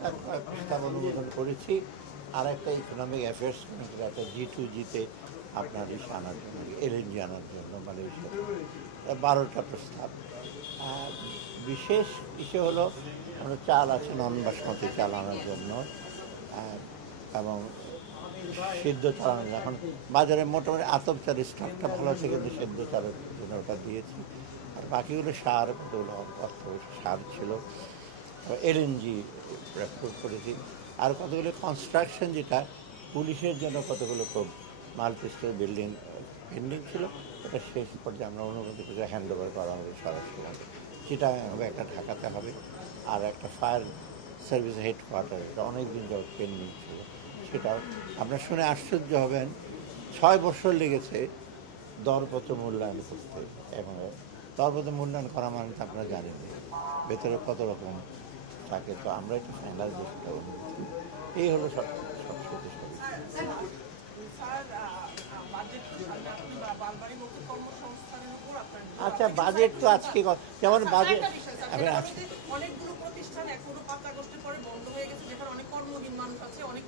তার প্রস্তাব অনুমোদন করেছি। আর একটা ইকোনমিক অ্যাফেয়ার্স কমিটির একটা G2G-তে আপনার আনার জন্য, LNG আনার জন্য মালয়েশিয়া 12টা প্রস্তাব। বিশেষ ইসে হলো আমরা চাল আছে নন বাসমতি চাল আনার জন্য, এবং সিদ্ধ চাল আনার জন্য। এখন বাজারে মোটামুটি আতপ চালের স্টকটা ভালো আছে, কিন্তু সিদ্ধ চালের জন্য ওটা দিয়েছি। আর বাকিগুলো সার, কতগুলো সার ছিল, LNG প্রেফার করেছি। আর কতগুলো কনস্ট্রাকশন, যেটা পুলিশের জন্য কতগুলো মাল্টি স্টোরি বিল্ডিং পেন্ডিং ছিল, ওটা শেষ পর্যায়ে আমরা অনুমতি করে হ্যান্ড ওভার করা হবে সরাসরি। যেটা হবে একটা ঢাকাতে হবে, আর একটা ফায়ার সার্ভিস হেডকোয়ার্টার, এটা অনেক দিন যাবত পেন্ডিং ছিল, সেটাও আপনার শুনে আশ্চর্য হবেন। 6 বছর লেগেছে দরপত্র মূল্যায়ন করতে, এবং দরপত্র মূল্যায়ন করা মানে তো আপনারা জানেন ভেতরে কত রকম থাকে। তো আমরা একটু ফাইনাল যেটা অনুমতি, এই হলো সব আচ্ছা বাজেট তো আজকে যেমন বাজেট অনেকগুলো প্রতিষ্ঠান এখনো 5 আগস্টের পরে বন্ধ হয়ে গেছে, যেখানে অনেক কর্মহীন মানুষ আছে, অনেক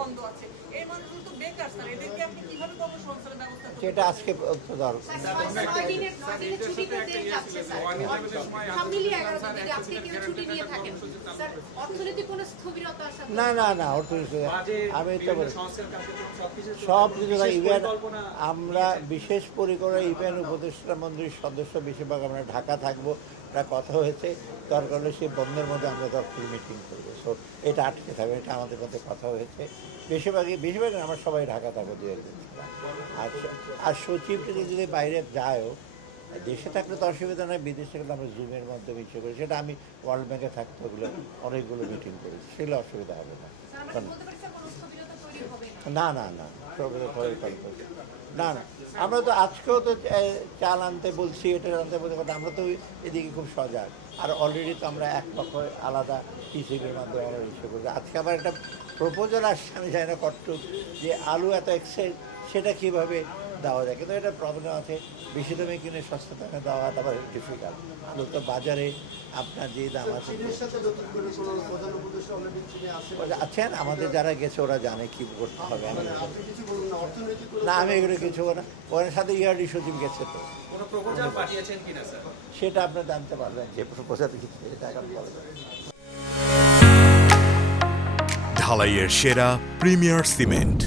বন্ধ আছে। এই মানুষগুলো তো বেকার স্যার, এদেরকে আপনি কিভাবে কর্মসংস্থানের ব্যবস্থা করবেন? সেটা আজকে দরকার। না না না, অর্থনীতি আমি তো সব কিছু ইভেন আমরা বিশেষ পরিকরে ইভেন উপদেষ্টা মন্ত্রীর সদস্য বেশিরভাগ আমরা ঢাকা থাকবো, একটা কথা হয়েছে, দরকার হলে সেই বন্ধের মধ্যে আমরা দপ্তর মিটিং করবো। সো এটা আটকে থাকবে, এটা আমাদের মধ্যে কথা হয়েছে। বেশিরভাগ আমরা সবাই ঢাকা থাকবো 2 একদিন। আর সচিবটা যদি বাইরে যায়ও, দেশে থাকলে তো অসুবিধা নয়, বিদেশে গেলে আমরা জুমের মাধ্যমে ইচ্ছে করি। সেটা আমি ওয়ার্ল্ড ব্যাংকে থাকতে ওগুলো অনেকগুলো মিটিং করেছি, সেগুলো অসুবিধা হবে না। না না না, না না, আমরা তো আজকেও তো চাল আনতে বলছি, এটা আনতে বলছি, আমরা তো এদিকে খুব সজাগ। আর অলরেডি তো আমরা এক পক্ষ আলাদা টিসিবির মাধ্যমে আমরা ইস্যু করছি। আজকে আবার একটা প্রপোজাল আসছে, আমি জানি না কটটুক, যে আলু এত এক্সেস, সেটা কীভাবে দেওয়া যায়। কিন্তু এটা প্রবলেম আছে, বেশি দামে কিনে সস্তা দামে দেওয়া আবার ডিফিকাল্ট। আলু তো বাজারে আপনার যে দাম আছে, আছেন আমাদের যারা গেছে ওরা জানে কী করতে হবে। না আমি এগুলো কিছু না, ওর সাথে ইয়ারডি সচিব গেছে, তো সেটা আপনার জানতে পারবেন যে প্রপোজাল কিছু টাকা পাবেন। ঢালাইয়ের সেরা প্রিমিয়ার সিমেন্ট।